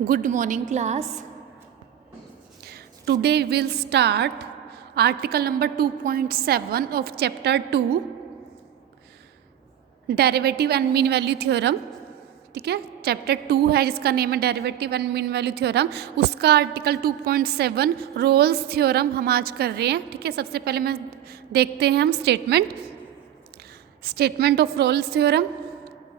Good morning, class. Today we will start article number 2.7 of chapter 2, derivative and mean value theorem. ठीक है, chapter 2 है जिसका name है derivative and mean value theorem. उसका article 2.7 Rolle's theorem हम आज कर रहे हैं. ठीक है, सबसे पहले मैं देखते हैं हम स्टेटमेंट ऑफ रोल्स थ्योरम.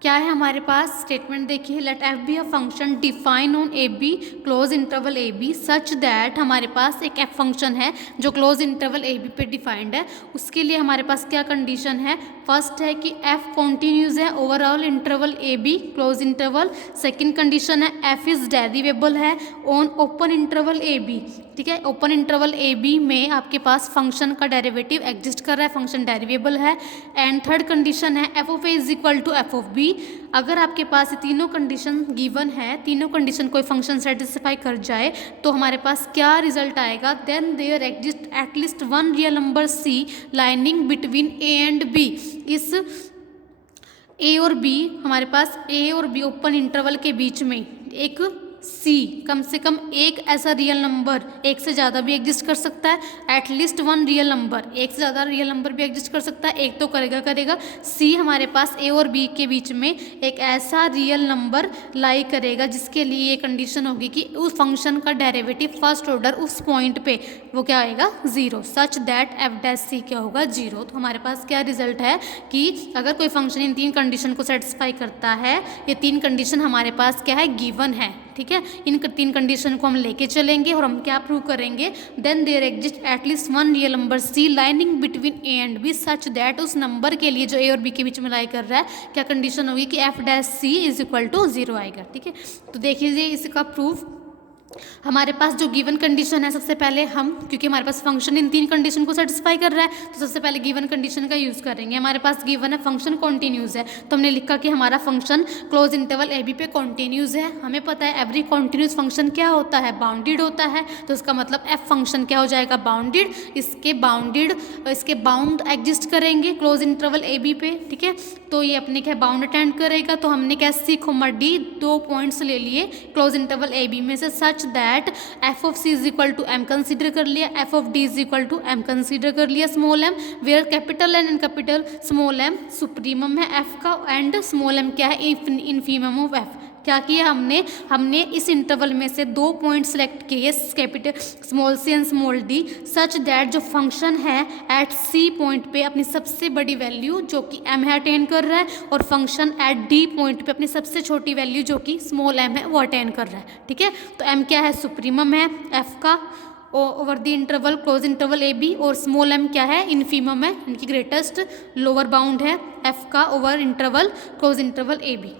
क्या है हमारे पास स्टेटमेंट देखिए. Let f be a function defined on a b close interval A b such that हमारे पास एक एफ फंक्शन है जो क्लोज इंटरवल ए बी पे डिफाइंड है. उसके लिए हमारे पास क्या कंडीशन है. फर्स्ट है कि एफ कॉन्टिन्यूज है ओवरऑल इंटरवल ए b close interval. Second condition है एफ इज डेरिवेबल है on open interval A b. ठीक है, ओपन इंटरवल ए बी में आपके पास फंक्शन का डेरिवेटिव एग्जिस्ट कर रहा है, फंक्शन डेरिवेबल है. एंड थर्ड कंडीशन है f of A is equal to f of b. अगर आपके पास ये तीनों कंडीशन गिवन है, तीनों कंडीशन कोई फंक्शन सेटिस्फाई कर जाए तो हमारे पास क्या रिजल्ट आएगा. Then there exist at least one real number c lining between a and b. इस ए और बी, हमारे पास ए और बी ओपन इंटरवल के बीच में एक सी, कम से कम एक ऐसा रियल नंबर, एक से ज़्यादा भी एग्जिस्ट कर सकता है. एटलीस्ट वन रियल नंबर, एक से ज़्यादा रियल नंबर भी एग्जिस्ट कर सकता है, एक तो करेगा. सी हमारे पास ए और बी के बीच में एक ऐसा रियल नंबर लाई करेगा जिसके लिए ये कंडीशन होगी कि उस फंक्शन का डेरिवेटिव फर्स्ट ऑर्डर उस पॉइंट पे वो क्या आएगा, zero. Such that f dash c क्या होगा, जीरो. तो हमारे पास क्या रिजल्ट है कि अगर कोई फंक्शन इन तीन कंडीशन को सेटिस्फाई करता है, ये तीन कंडीशन हमारे पास क्या है, गिवन है. ठीक है, इन तीन कंडीशन को हम लेके चलेंगे और हम क्या प्रूव करेंगे. Then there exist at least one real number c lining between a and b such that उस नंबर के लिए जो ए और बी के बीच में लाई कर रहा है, क्या कंडीशन होगी कि f dash c is equal to zero आएगा. ठीक है, तो देखिए इसका प्रूफ. हमारे पास जो गिवन कंडीशन है, सबसे पहले हम, क्योंकि हमारे पास फंक्शन इन तीन कंडीशन को सेटिस्फाई कर रहा है, तो सबसे पहले गिवन कंडीशन का यूज़ करेंगे. हमारे पास गिवन है फंक्शन कॉन्टिन्यूज है, तो हमने लिखा कि हमारा फंक्शन क्लोज इंटरवल ए बी पे कॉन्टिन्यूज है. हमें पता है एवरी कॉन्टिन्यूज फंक्शन क्या होता है, बाउंडेड होता है. तो इसका मतलब एफ फंक्शन क्या हो जाएगा, बाउंडेड. इसके बाउंड एग्जिस्ट करेंगे क्लोज इंटरवल ए बी पे. ठीक है, तो ये अपने क्या बाउंड अटेंड करेगा. तो हमने क्या सीखो डी दो पॉइंट्स ले लिए क्लोज इंटरवल ए बी में से such that f of c is equal to m consider कर लिया, f of d is equal to m consider कर लिया, small m where capital N and capital small m supremum है f का and small m क्या है, infimum of F. क्या किया हमने इस इंटरवल में से दो पॉइंट सेलेक्ट किए, capital small c and small d, such that जो फंक्शन है एट सी पॉइंट पे अपनी सबसे बड़ी वैल्यू जो कि एम है अटेन कर रहा है, और फंक्शन एट डी पॉइंट पे अपनी सबसे छोटी वैल्यू जो कि स्मॉल एम है वो अटेन कर रहा है. ठीक है, तो एम क्या है, सुप्रीमम है एफ का over the interval close interval A B, और स्मॉल एम क्या है, इन्फीमम है, इनकी ग्रेटेस्ट लोअर बाउंड है एफ का ओवर इंटरवल क्लोज इंटरवल ए बी.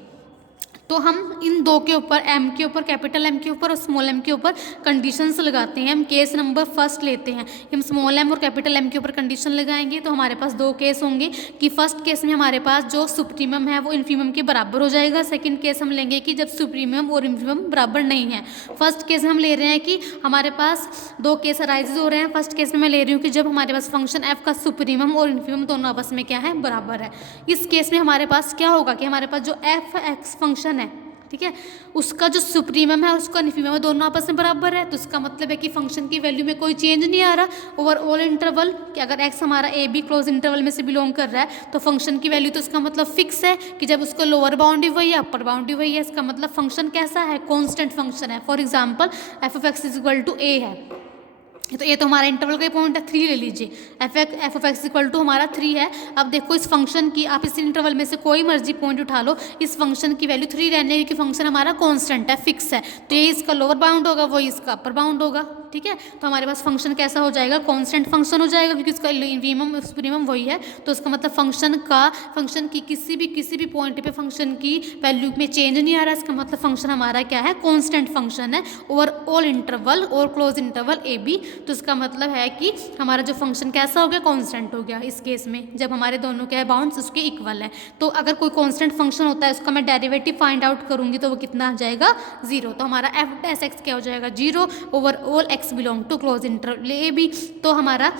तो हम इन दो के ऊपर, एम के ऊपर, कैपिटल एम के ऊपर और स्मॉल एम के ऊपर कंडीशंस लगाते हैं. हम केस नंबर फर्स्ट लेते हैं. हम स्मॉल एम और कैपिटल एम के ऊपर कंडीशन लगाएंगे तो हमारे पास दो केस होंगे कि फर्स्ट केस में हमारे पास जो सुप्रीमम है वो इन्फीमम के बराबर हो जाएगा. सेकंड केस हम लेंगे कि जब सुप्रीमम और इन्फीमम बराबर नहीं है. फर्स्ट केस हम ले रहे हैं कि हमारे पास दो केस अराइज हो रहे हैं. फर्स्ट केस में मैं ले रही हूँ कि जब हमारे पास फंक्शन एफ का सुप्रीमम और इन्फीमम दोनों आपस में क्या है, बराबर है. इस केस में हमारे पास क्या होगा कि हमारे पास जो एफ एक्स फंक्शन है, ठीक है, उसका जो सुप्रीमम है उसका इन्फीमम है, दोनों आपस में बराबर है. तो इसका मतलब है कि फंक्शन की वैल्यू में कोई चेंज नहीं आ रहा ओवर ऑल इंटरवल. कि अगर x हमारा ए बी क्लोज इंटरवल में से बिलोंग कर रहा है तो फंक्शन की वैल्यू तो इसका मतलब फिक्स है कि जब उसको लोअर बाउंड्री वही है, अपर बाउंड्री वही है. इसका मतलब फंक्शन कैसा है, कॉन्स्टेंट फंक्शन है. For example f of x is equal to a है, तो ये तो हमारा इंटरवल का पॉइंट है, 3 ले लीजिए. F of x equal to हमारा 3 है. अब देखो इस फंक्शन की, आप इस इंटरवल में से कोई मर्जी पॉइंट उठा लो, इस फंक्शन की वैल्यू 3 रहने क्योंकि फंक्शन हमारा कांस्टेंट है, फिक्स है. तो ये इसका लोअर बाउंड होगा, वही इसका अपर बाउंड होगा. ठीक है, तो हमारे पास फंक्शन कैसा हो जाएगा, कांस्टेंट फंक्शन हो जाएगा क्योंकि इसका इन्फीमम सुप्रीमम वही है. तो उसका मतलब फंक्शन की किसी भी पॉइंट पे फंक्शन की वैल्यू में चेंज नहीं आ रहा. इसका मतलब फंक्शन हमारा क्या है, कांस्टेंट फंक्शन है ओवर ऑल इंटरवल और क्लोज इंटरवल ए बी. तो इसका मतलब है कि हमारा जो फंक्शन कैसा हो गया, कांस्टेंट हो गया. इस केस में जब हमारे दोनों क्या है, बाउंड्स उसके इक्वल है. तो अगर कोई कांस्टेंट फंक्शन होता है उसका मैं डेरिवेटिव फाइंड आउट करूंगी तो वो कितना आ जाएगा, जीरो. तो हमारा एफ डैश एक्स क्या हो जाएगा, zero over all x belong to close interval A B. तो हमारा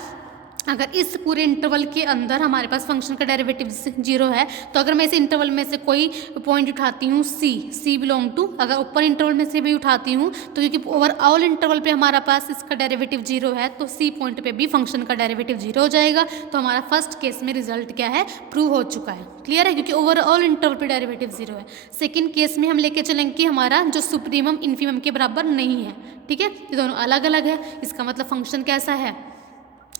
अगर इस पूरे इंटरवल के अंदर हमारे पास फंक्शन का डेरिवेटिव 0 है, तो अगर मैं इस इंटरवल में से कोई पॉइंट उठाती हूँ सी बिलोंग टू, अगर ऊपर इंटरवल में से भी उठाती हूँ तो क्योंकि ओवरऑल इंटरवल पे हमारा पास इसका डेरिवेटिव 0 है, तो सी पॉइंट पे भी फंक्शन का डेरिवेटिव 0 हो जाएगा। तो हमारा फर्स्ट केस में रिजल्ट क्या है, प्रूव हो चुका है। क्लियर है, क्योंकि ओवरऑल इंटरवल पे डेरिवेटिव 0 है। सेकेंड केस में हम लेके चलेंगे कि हमारा जो सुप्रीमम इन्फीमम के बराबर नहीं है। ठीक है, ये दोनों अलग अलग है, इसका मतलब फंक्शन कैसा है,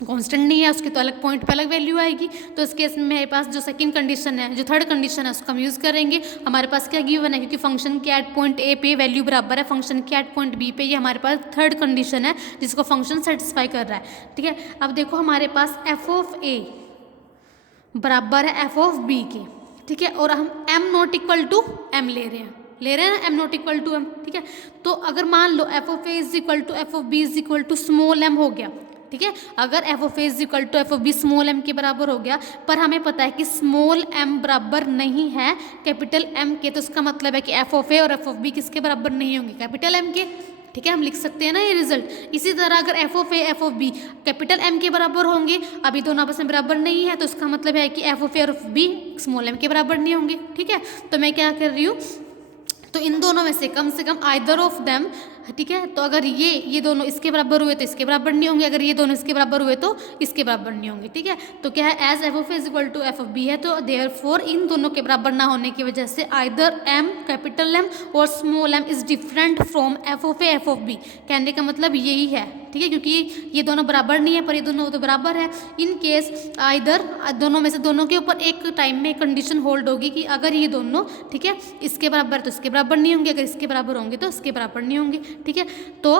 कांस्टेंट नहीं है, उसके तो अलग पॉइंट पे अलग वैल्यू आएगी। तो इस केस में मेरे पास जो सेकंड कंडीशन है, जो थर्ड कंडीशन है, उसको हम यूज़ करेंगे। हमारे पास क्या गिवन है, क्योंकि फंक्शन के एट पॉइंट ए पे वैल्यू बराबर है फंक्शन के एट पॉइंट बी पे, ये हमारे पास थर्ड कंडीशन है जिसको फंक्शन सेटिस्फाई कर रहा है। ठीक है, अब देखो हमारे पास एफ ऑफ ए बराबर है एफ ऑफ बी के। ठीक है, और हम m not equal to m ले रहे हैं ना, m not equal to m. ठीक है, तो अगर मान लो f of A is equal to f of b is equal to small m हो गया। ठीक है, अगर f of A is equal to f of b small m के बराबर हो गया, पर हमें पता है कि स्मॉल एम बराबर नहीं है कैपिटल एम के, तो इसका मतलब है कि एफ ऑफ ए और एफ ऑफ बी किसके बराबर नहीं होंगे, कैपिटल एम के। ठीक है, हम लिख सकते हैं ना ये रिजल्ट। इसी तरह अगर f of A f of B capital M के बराबर होंगे, अभी दोनों आपस में बराबर नहीं है, तो इसका मतलब है कि एफ ऑफ ए और एफ बी स्मॉल एम के बराबर नहीं होंगे। ठीक है, तो मैं क्या कर रही हूँ, तो इन दोनों में से कम आइदर ऑफ देम। ठीक है, तो अगर ये दोनों इसके बराबर हुए तो इसके बराबर नहीं होंगे, अगर ये दोनों इसके बराबर हुए तो इसके बराबर नहीं होंगे। ठीक है, तो क्या है, as f of A is equal to f of B है, तो देयरफॉर इन दोनों के बराबर ना होने की वजह से आइदर एम कैपिटल एम और small m is different from f of A f of B. कहने का मतलब यही है। ठीक है, क्योंकि ये दोनों बराबर नहीं है, पर ये दोनों तो बराबर है। इन केस आइदर दोनों में से दोनों के ऊपर एक टाइम में कंडीशन होल्ड होगी कि अगर ये दोनों, ठीक है, इसके बराबर तो इसके बराबर नहीं होंगे, अगर इसके बराबर होंगे तो इसके बराबर नहीं होंगे। ठीक है, तो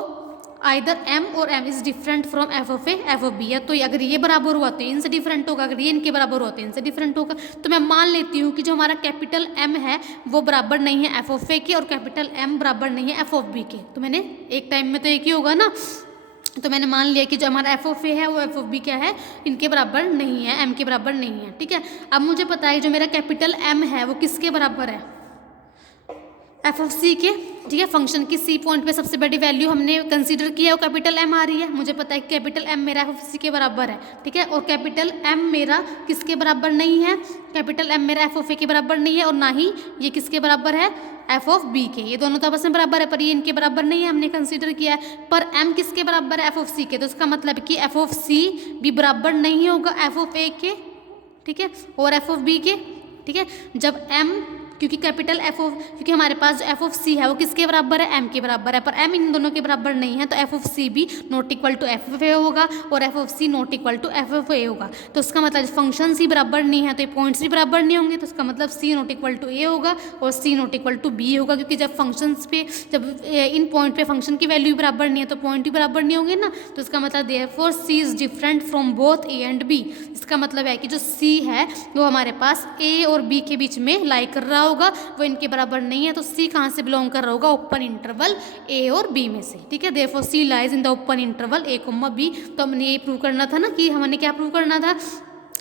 आइदर एम और m is different from f of A f of B है, तो अगर ये बराबर हुआ तो इनसे डिफरेंट होगा, अगर ये इनके बराबर हुआ तो इनसे डिफरेंट होगा। तो मैं मान लेती हूँ कि जो हमारा कैपिटल एम है वो बराबर नहीं है एफ ऑफ ए के, और कैपिटल एम बराबर नहीं है एफ ऑफ बी के। तो मैंने एक टाइम में तो एक ही होगा ना, तो मैंने मान लिया कि जो हमारा एफ ऑफ ए है वो एफ ऑफ बी क्या है, इनके बराबर नहीं है, एम के बराबर नहीं है। ठीक है, अब मुझे पता है जो मेरा कैपिटल एम है वो किसके बराबर है, एफ ऑफ सी के। ठीक है, फंक्शन की सी पॉइंट पे सबसे बड़ी वैल्यू हमने कंसीडर किया है वो कैपिटल एम आ रही है। मुझे पता है कि कैपिटल एम मेरा एफ ऑफ सी के बराबर है। ठीक है, और कैपिटल एम मेरा किसके बराबर नहीं है, कैपिटल एम मेरा एफ ऑफ ए के बराबर नहीं है, और ना ही ये किसके बराबर है, एफ ऑफ बी के। ये दोनों तो आपस में बराबर है, पर ये इनके बराबर नहीं है, हमने कंसीडर किया है। पर एम किसके बराबर है, एफ ऑफ सी के, तो इसका मतलब कि एफ ऑफ सी भी बराबर नहीं होगा एफ ऑफ ए के। ठीक है, और एफ ऑफ बी के। ठीक है, जब एम, क्योंकि कैपिटल एफ ऑफ, क्योंकि हमारे पास जो एफ ऑफ सी है वो किसके बराबर है, एम के बराबर है, पर एम इन दोनों के बराबर नहीं है, तो एफ ऑफ सी भी not equal to f of a होगा, और f of c not equal to f of a होगा। तो उसका मतलब फंक्शन सी बराबर नहीं है तो ये पॉइंट्स भी बराबर नहीं होंगे, तो उसका मतलब सी नॉट इक्वल टू ए होगा और सी नॉट इक्वल टू बी होगा, क्योंकि जब फंक्शंस पे, जब इन पॉइंट पे फंक्शन की वैल्यू बराबर नहीं है तो पॉइंट भी बराबर नहीं होंगे ना। तो इसका मतलब therefore c is different from both A and B. इसका मतलब है कि जो सी है वो हमारे पास ए और बी के बीच में लाई कर रहा होगा, वो इनके बराबर नहीं है, तो सी कहाँ से बिलोंग कर रहा होगा, ओपन इंटरवल ए और बी में से। ठीक है, therefore c lies in the open interval A comma B. तो हमने ये प्रूव करना था ना, कि हमने क्या प्रूव करना था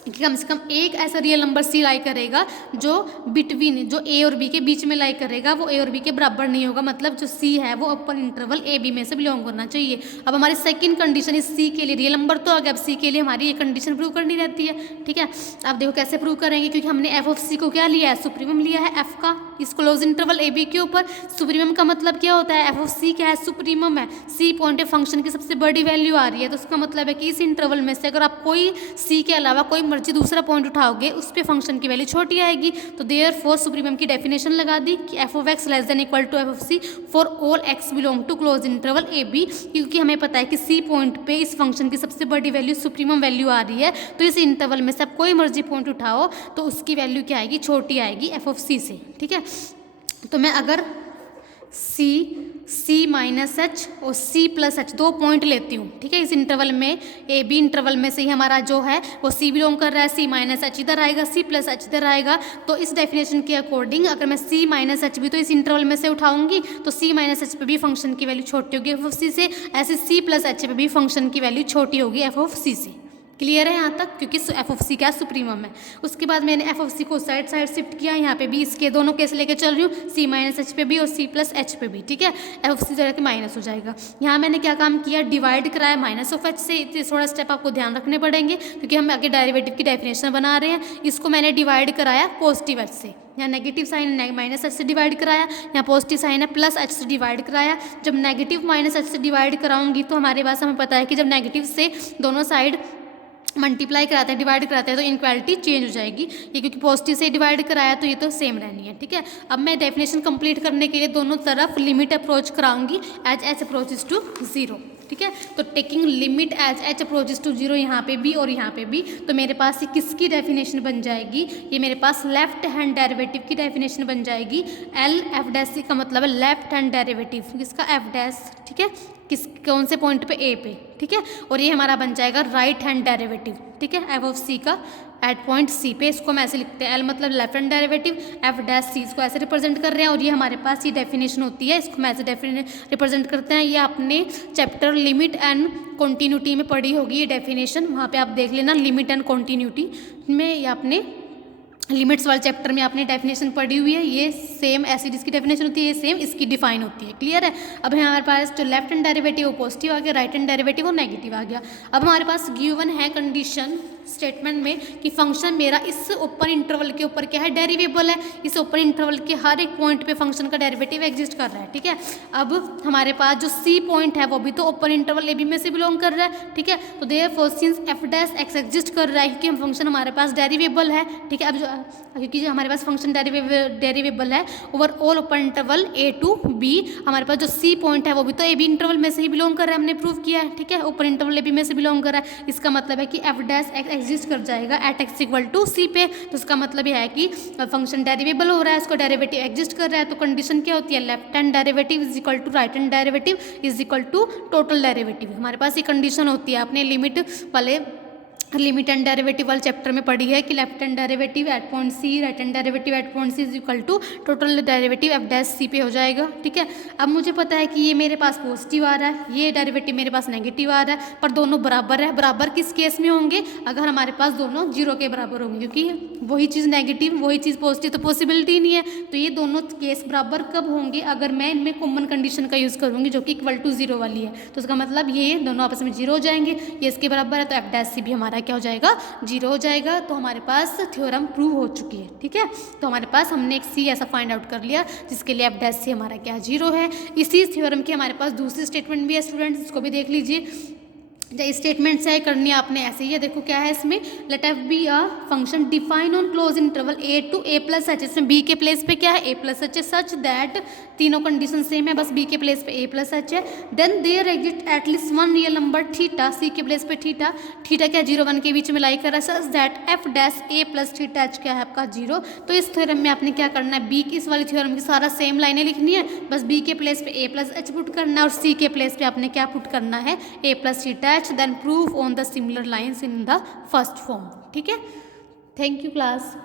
कि कम से कम एक ऐसा रियल नंबर सी लाई करेगा जो बिटवीन, जो ए और बी के बीच में लाई करेगा, वो ए और बी के बराबर नहीं होगा, मतलब जो सी है वो ओपन इंटरवल ए बी में से बिलोंग करना चाहिए। अब हमारी सेकंड कंडीशन इस सी के लिए, रियल नंबर तो आ गया, अब सी के लिए हमारी ये कंडीशन प्रूव करनी रहती है। ठीक है, अब देखो कैसे प्रूव करेंगे, क्योंकि हमने एफ ऑफ सी को क्या लिया है, सुप्रीमम लिया है एफ का, इस क्लोज इंटरवल ए बी के ऊपर। सुप्रीमम का मतलब क्या होता है, एफ ऑफ सी क्या है, सुप्रीमम है, सी पॉइंट फंक्शन की सबसे बड़ी वैल्यू आ रही है, तो उसका मतलब है कि इस इंटरवल में से अगर आप कोई सी के अलावा कोई मर्जी दूसरा पॉइंट उठाओगे उस पे फंक्शन की वैल्यू छोटी आएगी। तो देयरफॉर सुप्रीमम की डेफिनेशन लगा दी कि f of x less than equal to f of c for all x belong to close interval A B, क्योंकि हमें पता है कि सी पॉइंट पे इस फंक्शन की सबसे बड़ी वैल्यू सुप्रीमम वैल्यू आ रही है, तो इस इंटरवल में से आप कोई मर्जी पॉइंट उठाओ तो उसकी वैल्यू क्या आएगी, छोटी आएगी एफ ऑफ सी से। ठीक है, तो मैं अगर सी माइनस एच और सी प्लस एच दो पॉइंट लेती हूँ, ठीक है, इस इंटरवल में, ए बी इंटरवल में से ही हमारा जो है वो सी बिलोंग कर रहा है, सी माइनस एच इधर आएगा, सी प्लस एच इधर आएगा। तो इस डेफिनेशन के अकॉर्डिंग अगर मैं सी माइनस एच भी तो इस इंटरवल में से उठाऊंगी तो सी माइनस एच पे भी फंक्शन की वैल्यू छोटी होगी एफ ऑफ सी से, ऐसे सी प्लस एच पे भी फंक्शन की वैल्यू छोटी होगी एफ ऑफ सी से। क्लियर है यहाँ तक, क्योंकि एफ ऑफ सी क्या सुप्रीमम है। उसके बाद मैंने एफ ऑफ सी को साइड शिफ्ट किया, यहाँ पे भी इसके दोनों केस लेके चल रही हूँ, सी माइनस एच पे भी और सी प्लस एच पे भी, ठीक है। एफ ऑफ सी जाके माइनस हो जाएगा। यहाँ मैंने क्या काम किया, डिवाइड कराया माइनस ऑफ एच से। थोड़ा स्टेप आपको ध्यान रखने पड़ेंगे क्योंकि हम आगे डेरिवेटिव की डेफिनेशन बना रहे हैं। इसको मैंने डिवाइड कराया पॉजिटिव एच से, यहाँ नेगेटिव साइन माइनस एच से डिवाइड कराया, यहाँ पॉजिटिव साइन है प्लस एच से डिवाइड कराया। जब नेगेटिव माइनस एच से डिवाइड कराऊंगी तो हमारे पास हमें पता है कि जब नेगेटिव से दोनों साइड मल्टीप्लाई कराते हैं, डिवाइड कराते हैं, तो इनक्वालिटी चेंज हो जाएगी। ये क्योंकि पॉजिटिव से डिवाइड कराया तो ये तो सेम रहनी है, ठीक है। अब मैं डेफिनेशन कंप्लीट करने के लिए दोनों तरफ लिमिट अप्रोच कराऊंगी एज एच अप्रोचेस टू 0, ठीक है। तो taking limit as h approaches to 0 यहाँ पे भी और यहाँ पे भी, तो मेरे पास ये किसकी डेफिनेशन बन जाएगी, ये मेरे पास लेफ्ट हैंड डेरिवेटिव की डेफिनेशन बन जाएगी। एल एफ डैश का मतलब है लेफ्ट हैंड डेरिवेटिव, किसका एफ डैश, ठीक है, कौन से पॉइंट पे ए पे, ठीक है। और ये हमारा बन जाएगा राइट हैंड डेरिवेटिव, ठीक है, एफ ऑफ सी का एट पॉइंट सी पे। इसको हम ऐसे लिखते हैं, एल मतलब left hand derivative, f dash c इसको ऐसे रिप्रेजेंट कर रहे हैं। और ये हमारे पास ये डेफिनेशन होती है, इसको हम ऐसे रिप्रेजेंट करते हैं। ये आपने चैप्टर लिमिट एंड कॉन्टिन्यूटी में पढ़ी होगी ये डेफिनेशन, वहाँ पे आप देख लेना लिमिट एंड कॉन्टिन्यूटी में, ये आपने लिमिट्स वाले चैप्टर में आपने डेफिनेशन पढ़ी हुई है। ये सेम ऐसी जिसकी डेफिनेशन होती है ये सेम इसकी डिफाइन होती है, क्लियर है। अब हमारे पास जो लेफ्ट हैंड डेरिवेटिव वो पॉजिटिव आ गया, राइट हैंड डेरिवेटिव वो नेगेटिव आ गया। अब हमारे पास गिवन है कंडीशन स्टेटमेंट में कि फंक्शन मेरा इस ओपन इंटरवल के ऊपर क्या है, डेरिवेबल है। इस ओपन इंटरवल के हर एक पॉइंट पे फंक्शन का डेरिवेटिव एग्जिस्ट कर रहा है, ठीक है। अब हमारे पास जो सी पॉइंट है वो भी तो ओपन इंटरवल ए बी में से बिलोंग कर रहा है, ठीक है। तो therefore since F dash x exist कर रहा है क्योंकि हम फंक्शन हमारे पास डेरिवेबल है, ठीक है। अब क्योंकि जो हमारे पास फंक्शन डेरिवेबल है over all open interval A to B, हमारे पास जो सी पॉइंट है वो भी तो ए बी इंटरवल में से ही बिलोंग कर रहा है, हमने प्रूव किया है, ठीक है। ओपन इंटरवल ए बी में से बिलोंग कर रहा है, इसका मतलब है कि एफ डैश एक्स एग्जिस्ट कर जाएगा एट एक्स इक्वल टू सी पे। तो इसका मतलब यह है कि फंक्शन डेरिवेबल हो रहा है, उसको डेरिवेटिव एग्जिस्ट कर रहा है। तो कंडीशन क्या होती है, left hand derivative is equal to right hand derivative is equal to total derivative. हमारे पास ये कंडीशन होती है, आपने लिमिट एंड डेरिवेटिव वाले चैप्टर में पढ़ी है कि left hand derivative at point c, right hand derivative at point c is equal to total derivative f dash c पे हो जाएगा, ठीक है। अब मुझे पता है कि ये मेरे पास पॉजिटिव आ रहा है, ये डेरिवेटिव मेरे पास नेगेटिव आ रहा है, पर दोनों बराबर है। बराबर किस केस में होंगे, अगर हमारे पास दोनों 0 के बराबर होंगे, क्योंकि वही चीज़ नेगेटिव वही चीज़ पॉजिटिव तो पॉसिबिलिटी नहीं है। तो ये दोनों केस बराबर कब होंगे, अगर मैं इनमें कॉमन कंडीशन का यूज़ करूँगी जो कि इक्वल टू 0 वाली है। तो उसका मतलब ये दोनों आपस में 0 हो जाएंगे, ये इसके बराबर है, तो एफ डैश सी भी हमारा क्या हो जाएगा, 0 हो जाएगा। तो हमारे पास थ्योरम प्रूव हो चुकी है, ठीक है। तो हमारे पास हमने एक सी ऐसा फाइंड आउट कर लिया जिसके लिए एफ डैश सी हमारा क्या 0 है। इसी थ्योरम की हमारे पास दूसरी स्टेटमेंट भी है स्टूडेंट्स, इसको भी देख लीजिए। स्टेटमेंट है करनी आपने ऐसे ही है, देखो क्या है इसमें, late f be a function defined on close interval A to A plus H. इसमें बी के प्लेस पे क्या है, ए प्लस एच है, सच दैट तीनों कंडीशन सेम है, बस बी के प्लेस पे ए प्लस एच है। Then there exist at least one real number theta, सी के प्लेस पे थीटा, थीटा क्या 0 1 के बीच में लाई कर रहा है, सच that f dash A plus theta H क्या है आपका 0। तो इस थ्योरम में आपने क्या करना है, बी की इस वाली थ्योरम की सारा सेम लाइनें लिखनी है, बस बी के प्लेस पे ए प्लस एच पुट करना है और सी के प्लेस पे आपने क्या पुट करना है, a plus theta h, then proof on the similar lines in the first form, ठीक है। Thank you class.